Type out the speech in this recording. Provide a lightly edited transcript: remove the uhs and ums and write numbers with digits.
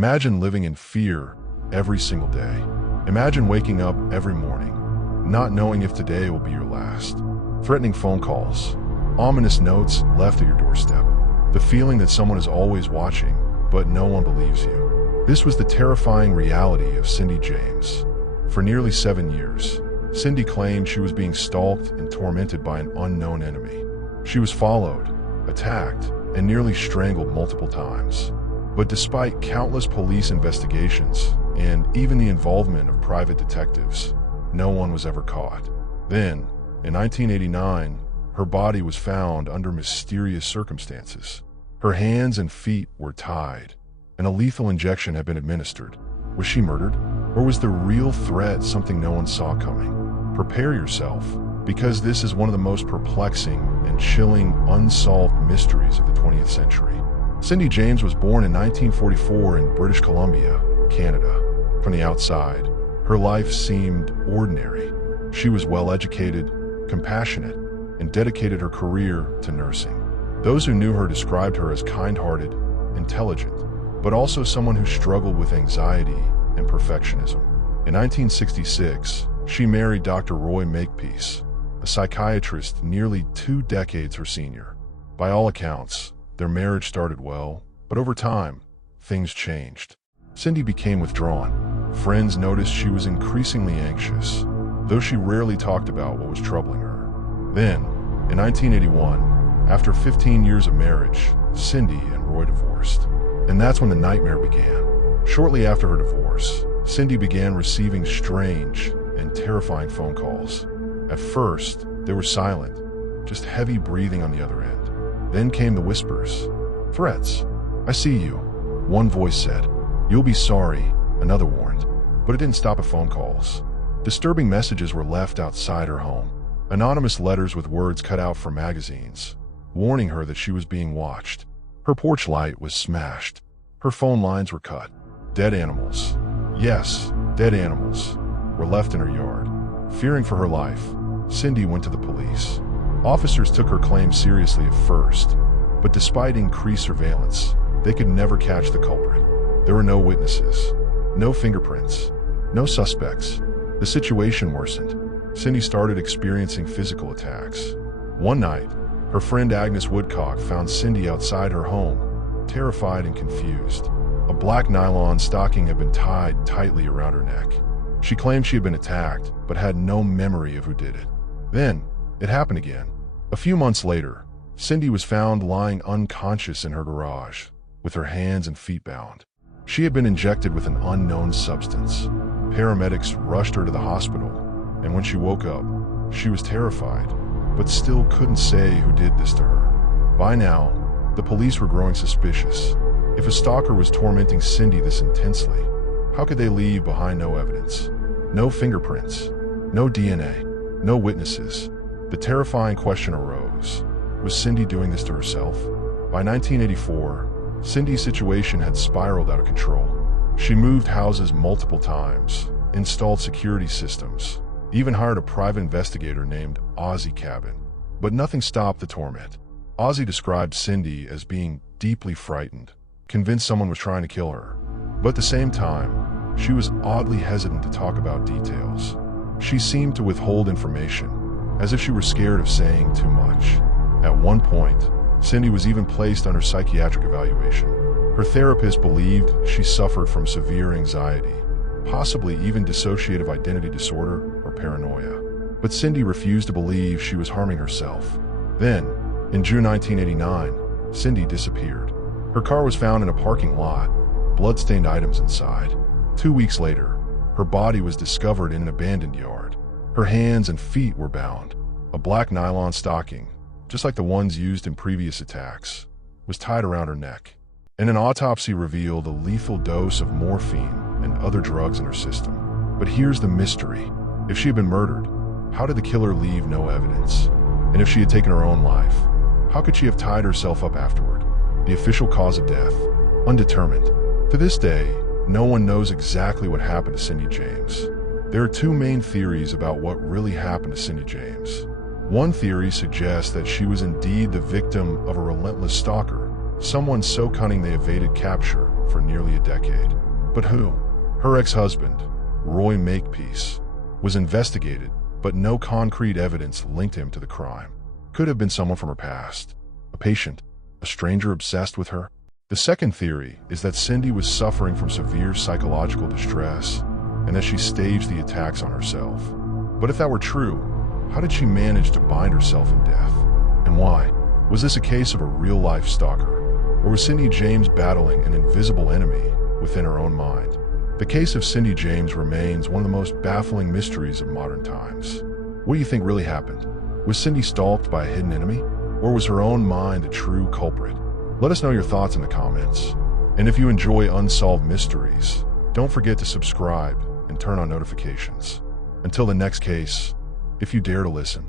Imagine living in fear every single day. Imagine waking up every morning, not knowing if today will be your last. Threatening phone calls, ominous notes left at your doorstep. The feeling that someone is always watching, but no one believes you. This was the terrifying reality of Cindy James. For nearly 7 years, Cindy claimed she was being stalked and tormented by an unknown enemy. She was followed, attacked, and nearly strangled multiple times. But despite countless police investigations and even the involvement of private detectives, no one was ever caught. Then, in 1989, her body was found under mysterious circumstances. Her hands and feet were tied, and a lethal injection had been administered. Was she murdered? Or was the real threat something no one saw coming? Prepare yourself, because this is one of the most perplexing and chilling unsolved mysteries of the 20th century. Cindy James was born in 1944 in British Columbia, Canada. From the outside, her life seemed ordinary. She was well-educated, compassionate, and dedicated her career to nursing. Those who knew her described her as kind-hearted, intelligent, but also someone who struggled with anxiety and perfectionism. In 1966, she married Dr. Roy Makepeace, a psychiatrist nearly 2 decades her senior. By all accounts, their marriage started well, but over time, things changed. Cindy became withdrawn. Friends noticed she was increasingly anxious, though she rarely talked about what was troubling her. Then, in 1981, after 15 years of marriage, Cindy and Roy divorced. And that's when the nightmare began. Shortly after her divorce, Cindy began receiving strange and terrifying phone calls. At first, they were silent, just heavy breathing on the other end. Then came the whispers. Threats. I see you, one voice said. You'll be sorry, another warned. But it didn't stop at phone calls. Disturbing messages were left outside her home. Anonymous letters with words cut out from magazines, warning her that she was being watched. Her porch light was smashed. Her phone lines were cut. Dead animals, yes, dead animals, were left in her yard. Fearing for her life, Cindy went to the police. Officers took her claim seriously at first, but despite increased surveillance, they could never catch the culprit. There were no witnesses, no fingerprints, no suspects. The situation worsened. Cindy started experiencing physical attacks. One night, her friend Agnes Woodcock found Cindy outside her home, terrified and confused. A black nylon stocking had been tied tightly around her neck. She claimed she had been attacked, but had no memory of who did it. Then, it happened again. A few months later, Cindy was found lying unconscious in her garage, with her hands and feet bound. She had been injected with an unknown substance. Paramedics rushed her to the hospital, and when she woke up, she was terrified, but still couldn't say who did this to her. By now, the police were growing suspicious. If a stalker was tormenting Cindy this intensely, how could they leave behind no evidence? No fingerprints, no DNA, no witnesses. The terrifying question arose, was Cindy doing this to herself? By 1984, Cindy's situation had spiraled out of control. She moved houses multiple times, installed security systems, even hired a private investigator named Ozzy Cabin. But nothing stopped the torment. Ozzy described Cindy as being deeply frightened, convinced someone was trying to kill her. But at the same time, she was oddly hesitant to talk about details. She seemed to withhold information, as if she were scared of saying too much. At one point, Cindy was even placed under psychiatric evaluation. Her therapist believed she suffered from severe anxiety, possibly even dissociative identity disorder or paranoia. But Cindy refused to believe she was harming herself. Then, in June 1989, Cindy disappeared. Her car was found in a parking lot, blood-stained items inside. 2 weeks later, her body was discovered in an abandoned yard. Her hands and feet were bound. A black nylon stocking, just like the ones used in previous attacks, was tied around her neck. And an autopsy revealed a lethal dose of morphine and other drugs in her system. But here's the mystery. If she had been murdered, how did the killer leave no evidence? And if she had taken her own life, how could she have tied herself up afterward? The official cause of death, undetermined. To this day, no one knows exactly what happened to Cindy James. There are 2 main theories about what really happened to Cindy James. One theory suggests that she was indeed the victim of a relentless stalker, someone so cunning they evaded capture for nearly a decade. But who? Her ex-husband, Roy Makepeace, was investigated, but no concrete evidence linked him to the crime. Could have been someone from her past, a patient, a stranger obsessed with her. The second theory is that Cindy was suffering from severe psychological distress and that she staged the attacks on herself. But if that were true, how did she manage to bind herself in death? And why? Was this a case of a real-life stalker? Or was Cindy James battling an invisible enemy within her own mind? The case of Cindy James remains one of the most baffling mysteries of modern times. What do you think really happened? Was Cindy stalked by a hidden enemy? Or was her own mind a true culprit? Let us know your thoughts in the comments. And if you enjoy unsolved mysteries, don't forget to subscribe and turn on notifications. Until the next case, if you dare to listen.